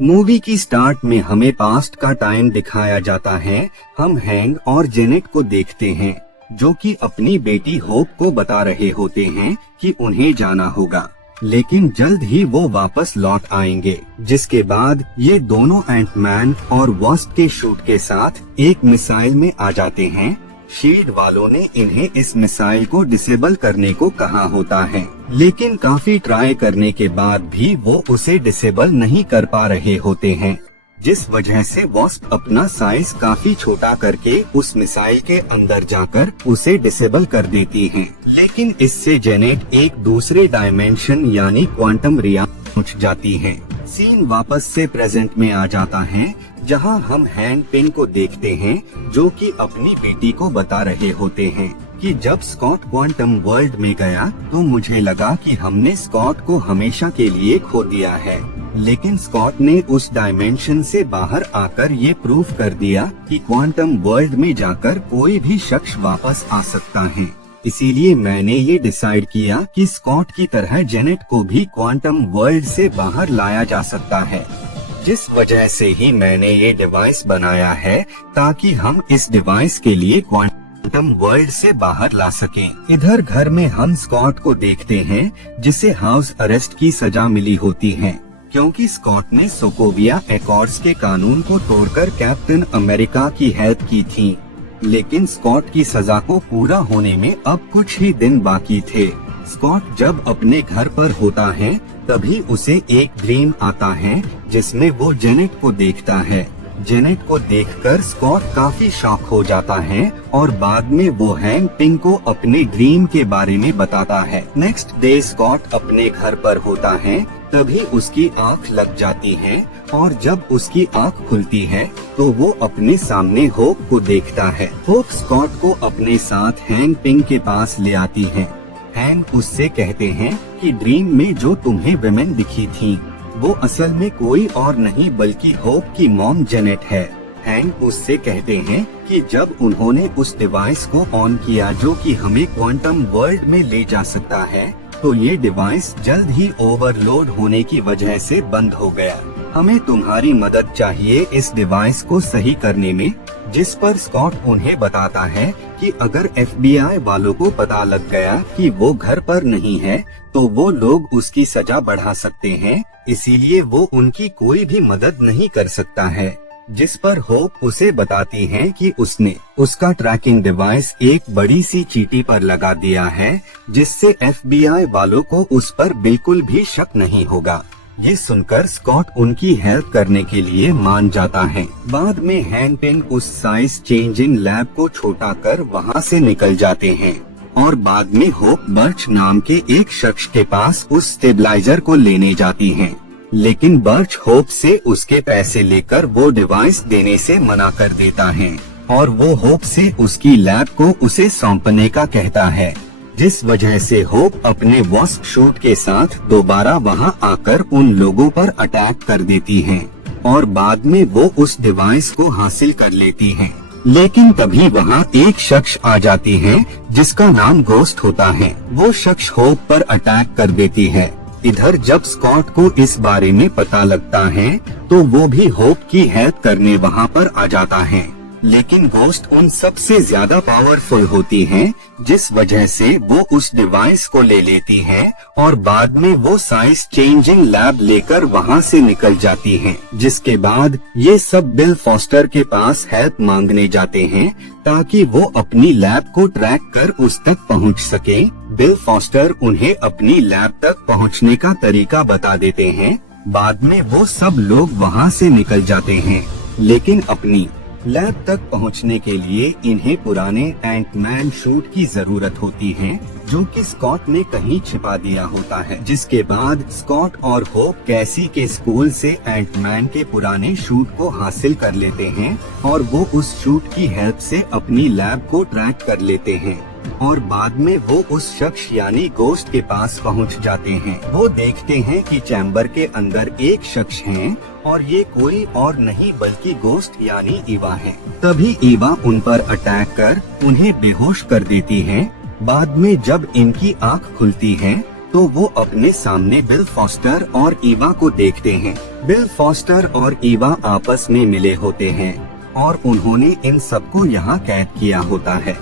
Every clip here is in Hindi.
मूवी की स्टार्ट में हमें पास्ट का टाइम दिखाया जाता है। हम हैंक और जेनेट को देखते हैं जो कि अपनी बेटी होप को बता रहे होते हैं कि उन्हें जाना होगा, लेकिन जल्द ही वो वापस लौट आएंगे। जिसके बाद ये दोनों एंटमैन और वास्प के शूट के साथ एक मिसाइल में आ जाते हैं। शील्ड वालों ने इन्हें इस मिसाइल को डिसेबल करने को कहा होता है, लेकिन काफी ट्राई करने के बाद भी वो उसे डिसेबल नहीं कर पा रहे होते हैं, जिस वजह से वास्प अपना साइज काफी छोटा करके उस मिसाइल के अंदर जाकर उसे डिसेबल कर देती हैं। लेकिन इससे जेनेट एक दूसरे डायमेंशन यानी क्वांटम रिया पहुंच जाती है। सीन वापस से प्रेजेंट में आ जाता है, जहां हम हैंक पिन को देखते हैं जो कि अपनी बेटी को बता रहे होते हैं कि जब स्कॉट क्वांटम वर्ल्ड में गया तो मुझे लगा कि हमने स्कॉट को हमेशा के लिए खो दिया है, लेकिन स्कॉट ने उस डायमेंशन से बाहर आकर ये प्रूफ कर दिया कि क्वांटम वर्ल्ड में जाकर कोई भी शख्स वापस आ सकता है। इसीलिए मैंने ये डिसाइड किया कि स्कॉट की तरह जेनेट को भी क्वांटम वर्ल्ड से बाहर लाया जा सकता है, जिस वजह से ही मैंने ये डिवाइस बनाया है ताकि हम इस डिवाइस के लिए क्वांटम वर्ल्ड से बाहर ला सकें। इधर घर में हम स्कॉट को देखते हैं जिसे हाउस अरेस्ट की सजा मिली होती है, क्योंकि स्कॉट ने सोकोविया एकॉर्ड्स के कानून को तोड़कर कैप्टन अमेरिका की हेल्प की थी। लेकिन स्कॉट की सजा को पूरा होने में अब कुछ ही दिन बाकी थे। स्कॉट जब अपने घर पर होता है तभी उसे एक ड्रीम आता है जिसमें वो जेनेट को देखता है। जेनेट को देखकर स्कॉट काफी शॉक हो जाता है और बाद में वो हैंक पिंग को अपने ड्रीम के बारे में बताता है। नेक्स्ट डे स्कॉट अपने घर पर होता है, तभी उसकी आंख लग जाती है और जब उसकी आंख खुलती है तो वो अपने सामने होप को देखता है। होप स्कॉट को अपने साथ हैंक पिंग के पास ले आती है। हैंक उससे कहते हैं कि ड्रीम में जो तुम्हें विमेन दिखी थी वो असल में कोई और नहीं बल्कि होप की मॉम जेनेट है। हैंक उससे कहते हैं कि जब उन्होंने उस डिवाइस को ऑन किया जो कि हमें क्वांटम वर्ल्ड में ले जा सकता है, तो ये डिवाइस जल्द ही ओवरलोड होने की वजह से बंद हो गया। हमें तुम्हारी मदद चाहिए इस डिवाइस को सही करने में। जिस पर स्कॉट उन्हें बताता है कि अगर FBI वालों को पता लग गया कि वो घर पर नहीं है तो वो लोग उसकी सजा बढ़ा सकते हैं, इसीलिए वो उनकी कोई भी मदद नहीं कर सकता है। जिस पर होप उसे बताती है कि उसने उसका ट्रैकिंग डिवाइस एक बड़ी सी चींटी पर लगा दिया है, जिससे FBI वालों को उस पर बिल्कुल भी शक नहीं होगा। ये सुनकर स्कॉट उनकी हेल्प करने के लिए मान जाता है। बाद में हैंक पिंग उस साइज चेंजिंग लैब को छोटा कर वहाँ से निकल जाते हैं और बाद में होप बर्च नाम के एक शख्स के पास उस स्टेबलाइजर को लेने जाती हैं। लेकिन बर्च होप से उसके पैसे लेकर वो डिवाइस देने से मना कर देता है और वो होप से उसकी लैब को उसे सौंपने का कहता है, जिस वजह से होप अपने वास्प शूट के साथ दोबारा वहां आकर उन लोगों पर अटैक कर देती है और बाद में वो उस डिवाइस को हासिल कर लेती है। लेकिन तभी वहां एक शख्स आ जाती है जिसका नाम गोस्ट होता है। वो शख्स होप पर अटैक कर देती है। इधर जब स्कॉट को इस बारे में पता लगता है तो वो भी होप की हेल्प करने वहां पर आ जाता है, लेकिन गोस्ट उन सबसे ज्यादा पावरफुल होती है, जिस वजह से वो उस डिवाइस को ले लेती है और बाद में वो साइज चेंजिंग लैब लेकर वहां से निकल जाती हैं। जिसके बाद ये सब बिल फॉस्टर के पास हेल्प मांगने जाते हैं ताकि वो अपनी लैब को ट्रैक कर उस तक पहुंच सके। बिल फॉस्टर उन्हें अपनी लैब तक पहुंचने का तरीका बता देते हैं। बाद में वो सब लोग वहां से निकल जाते हैं, लेकिन अपनी लैब तक पहुंचने के लिए इन्हें पुराने एंटमैन शूट की जरूरत होती है जो कि स्कॉट ने कहीं छिपा दिया होता है। जिसके बाद स्कॉट और होप कैसी के स्कूल से एंटमैन के पुराने शूट को हासिल कर लेते हैं और वो उस शूट की हेल्प से अपनी लैब को ट्रैक कर लेते हैं और बाद में वो उस शख्स यानी गोस्ट के पास पहुंच जाते हैं। वो देखते हैं कि चैम्बर के अंदर एक शख्स है और ये कोई और नहीं बल्कि गोस्ट यानी ईवा है। तभी ईवा उन पर अटैक कर उन्हें बेहोश कर देती है। बाद में जब इनकी आंख खुलती है तो वो अपने सामने बिल फॉस्टर और ईवा को देखते हैं। बिल फॉस्टर और ईवा आपस में मिले होते हैं और उन्होंने इन सबको यहाँ कैद किया होता है।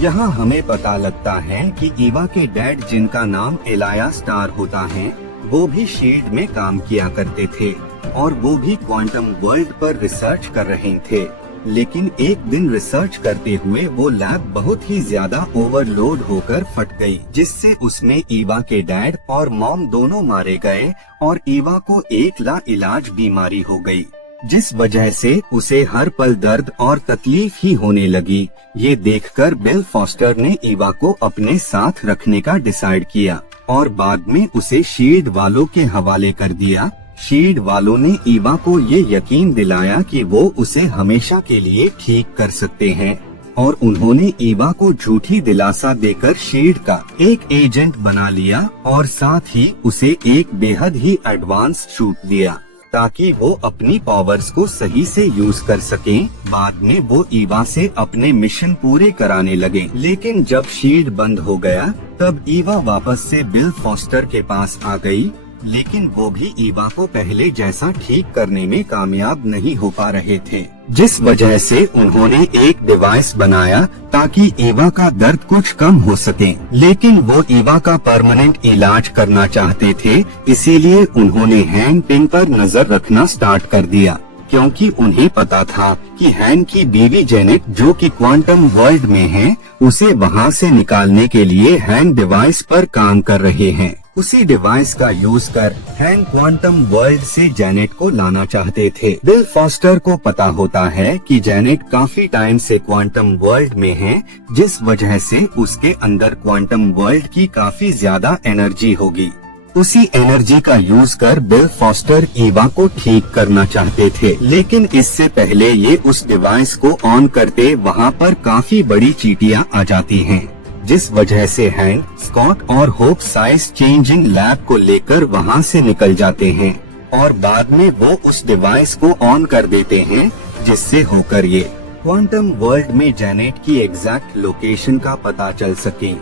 यहाँ हमें पता लगता है कि ईवा के डैड, जिनका नाम एलाया स्टार होता है, वो भी शील्ड में काम किया करते थे और वो भी क्वांटम वर्ल्ड पर रिसर्च कर रहे थे। लेकिन एक दिन रिसर्च करते हुए वो लैब बहुत ही ज्यादा ओवरलोड होकर फट गई, जिससे उसमें ईवा के डैड और मॉम दोनों मारे गए और ईवा को एक लाइलाज बीमारी हो गई, जिस वजह से उसे हर पल दर्द और तकलीफ ही होने लगी। ये देखकर बिल फॉस्टर ने ईवा को अपने साथ रखने का डिसाइड किया और बाद में उसे शील्ड वालों के हवाले कर दिया। शील्ड वालों ने ईवा को ये यकीन दिलाया कि वो उसे हमेशा के लिए ठीक कर सकते हैं और उन्होंने ईवा को झूठी दिलासा देकर शील्ड का एक एजेंट बना लिया और साथ ही उसे एक बेहद ही एडवांस शूट दिया ताकि वो अपनी पावर्स को सही से यूज कर सकें। बाद में वो ईवा से अपने मिशन पूरे कराने लगे, लेकिन जब शील्ड बंद हो गया तब ईवा वापस से बिल फॉस्टर के पास आ गई, लेकिन वो भी ईवा को पहले जैसा ठीक करने में कामयाब नहीं हो पा रहे थे, जिस वजह से उन्होंने एक डिवाइस बनाया ताकि ईवा का दर्द कुछ कम हो सके। लेकिन वो ईवा का परमानेंट इलाज करना चाहते थे, इसीलिए उन्होंने हैंग पिंग पर नजर रखना स्टार्ट कर दिया, क्योंकि उन्हें पता था कि हैंग की बीवी जेनेट, जो कि क्वांटम वर्ल्ड में है, उसे वहाँ से निकालने के लिए हैंग डिवाइस पर काम कर रहे हैं। उसी डिवाइस का यूज कर हैंग क्वांटम वर्ल्ड से जेनेट को लाना चाहते थे। बिल फॉस्टर को पता होता है कि जेनेट काफी टाइम से क्वांटम वर्ल्ड में है, जिस वजह से उसके अंदर क्वांटम वर्ल्ड की काफी ज्यादा एनर्जी होगी। उसी एनर्जी का यूज कर बिल फॉस्टर ईवा को ठीक करना चाहते थे, लेकिन इससे पहले ये उस डिवाइस को ऑन करते वहाँ पर काफी बड़ी चींटियां आ जाती हैं, जिस वजह से हैंग, स्कॉट और होप साइज चेंजिंग लैब को लेकर वहाँ से निकल जाते हैं और बाद में वो उस डिवाइस को ऑन कर देते हैं, जिससे होकर ये क्वांटम वर्ल्ड में जेनेट की एग्जैक्ट लोकेशन का पता चल सके।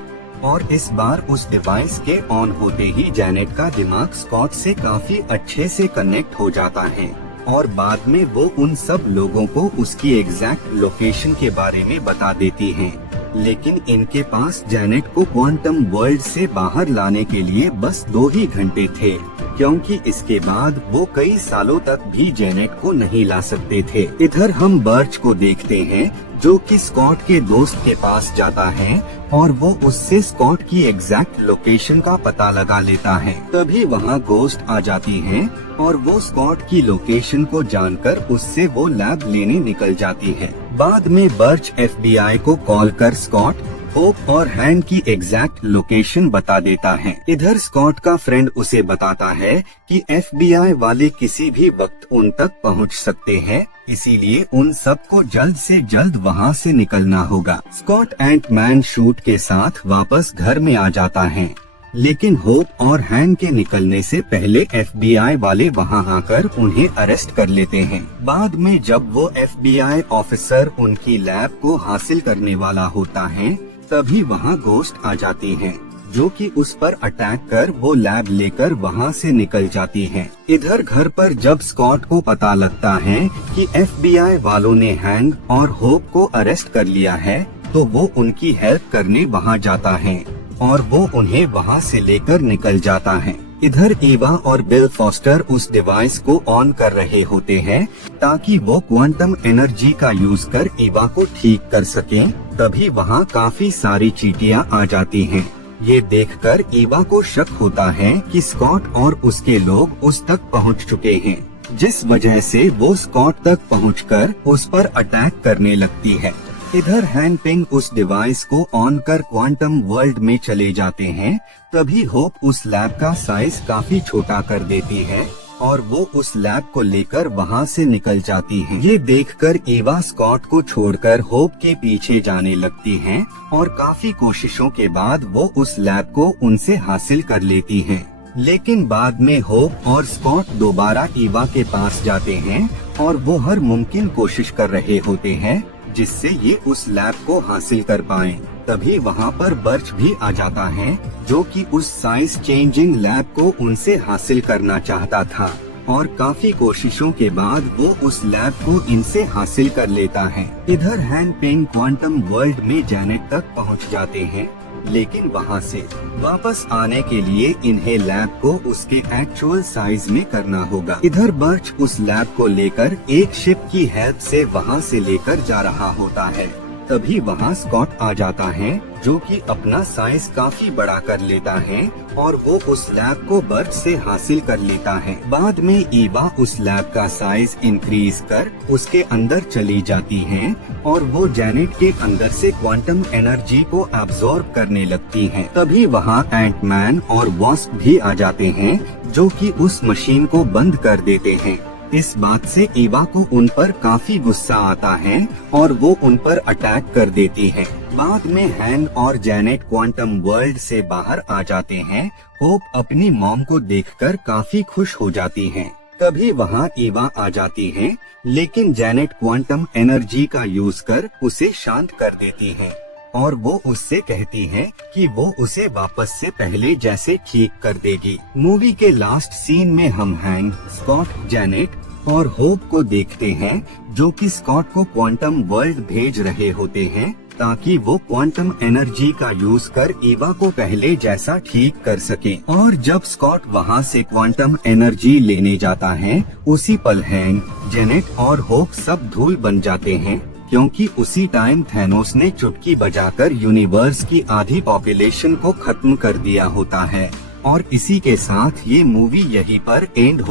और इस बार उस डिवाइस के ऑन होते ही जेनेट का दिमाग स्कॉट से काफी अच्छे से कनेक्ट हो जाता है और बाद में वो उन सब लोगों को उसकी एग्जैक्ट लोकेशन के बारे में बता देती हैं। लेकिन इनके पास जेनेट को क्वांटम वर्ल्ड से बाहर लाने के लिए बस 2 ही घंटे थे, क्योंकि इसके बाद वो कई सालों तक भी जेनेट को नहीं ला सकते थे। इधर हम बर्च को देखते हैं, जो कि स्कॉट के दोस्त के पास जाता है और वो उससे स्कॉट की एग्जैक्ट लोकेशन का पता लगा लेता है। तभी वहाँ गोस्ट आ जाती है और वो स्कॉट की लोकेशन को जानकर उससे वो लैब लेने निकल जाती है। बाद में बर्च FBI को कॉल कर स्कॉट, होप और हैंग की एग्जैक्ट लोकेशन बता देता है। इधर स्कॉट का फ्रेंड उसे बताता है कि FBI वाले किसी भी वक्त उन तक पहुंच सकते हैं, इसीलिए उन सबको जल्द से जल्द वहां से निकलना होगा। स्कॉट एंटमैन शूट के साथ वापस घर में आ जाता है, लेकिन होप और हैंग के निकलने से पहले FBI वाले वहां आकर उन्हें अरेस्ट कर लेते हैं। बाद में जब वो FBI ऑफिसर उनकी लैब को हासिल करने वाला होता है, तभी वहां गोस्ट आ जाती है, जो कि उस पर अटैक कर वो लैब लेकर वहां से निकल जाती है। इधर घर पर जब स्कॉट को पता लगता है कि FBI वालों ने हैंग और होप को अरेस्ट कर लिया है, तो वो उनकी हेल्प करने वहां जाता है और वो उन्हें वहां से लेकर निकल जाता है। इधर ईवा और बिल फॉस्टर उस डिवाइस को ऑन कर रहे होते हैं ताकि वो क्वांटम एनर्जी का यूज कर ईवा को ठीक कर सकें। तभी वहाँ काफी सारी चींटियां आ जाती हैं। ये देखकर ईवा को शक होता है कि स्कॉट और उसके लोग उस तक पहुँच चुके हैं, जिस वजह से वो स्कॉट तक पहुंचकर उस पर अटैक करने लगती है। इधर हैंग पिंग उस डिवाइस को ऑन कर क्वांटम वर्ल्ड में चले जाते हैं। तभी होप उस लैब का साइज काफी छोटा कर देती है और वो उस लैब को लेकर वहाँ से निकल जाती है। ये देखकर ईवा स्कॉट को छोड़कर होप के पीछे जाने लगती हैं और काफी कोशिशों के बाद वो उस लैब को उनसे हासिल कर लेती हैं। लेकिन बाद में होप और स्कॉट दोबारा ईवा के पास जाते हैं और वो हर मुमकिन कोशिश कर रहे होते हैं जिससे ये उस लैब को हासिल कर पाएं। तभी वहाँ पर बर्च भी आ जाता है, जो कि उस साइज चेंजिंग लैब को उनसे हासिल करना चाहता था और काफी कोशिशों के बाद वो उस लैब को इनसे हासिल कर लेता है। इधर हैंग पिंग क्वांटम वर्ल्ड में जेनेट तक पहुंच जाते हैं, लेकिन वहां से वापस आने के लिए इन्हें लैब को उसके एक्चुअल साइज में करना होगा। इधर बर्च उस लैब को लेकर एक शिप की हेल्प से वहां से लेकर जा रहा होता है। तभी वहां स्कॉट आ जाता है, जो कि अपना साइज काफी बड़ा कर लेता है और वो उस लैब को बर्च से हासिल कर लेता है। बाद में ईवा उस लैब का साइज इंक्रीज कर उसके अंदर चली जाती है और वो जेनेट के अंदर से क्वांटम एनर्जी को एब्जॉर्ब करने लगती है। तभी वहाँ एंटमैन और वॉस्प भी आ जाते हैं, जो कि उस मशीन को बंद कर देते हैं। इस बात से ईवा को उन पर काफी गुस्सा आता है और वो उन पर अटैक कर देती है। बाद में हैंग और जेनेट क्वांटम वर्ल्ड से बाहर आ जाते हैं। होप अपनी मॉम को देखकर काफी खुश हो जाती है। तभी वहाँ ईवा आ जाती है, लेकिन जेनेट क्वांटम एनर्जी का यूज कर उसे शांत कर देती है और वो उससे कहती है कि वो उसे वापस से पहले जैसे ठीक कर देगी। मूवी के लास्ट सीन में हम हैंग, स्कॉट, जेनेट और होप को देखते हैं, जो कि स्कॉट को क्वांटम वर्ल्ड भेज रहे होते हैं ताकि वो क्वांटम एनर्जी का यूज कर ईवा को पहले जैसा ठीक कर सके। और जब स्कॉट वहाँ से क्वांटम एनर्जी लेने जाता है, उसी पल हैंग, जेनेट और होप सब धूल बन जाते हैं, क्योंकि उसी टाइम थैनोस ने चुटकी बजाकर यूनिवर्स की आधी पॉपुलेशन को खत्म कर दिया होता है। और इसी के साथ ये मूवी यहीं पर एंड हो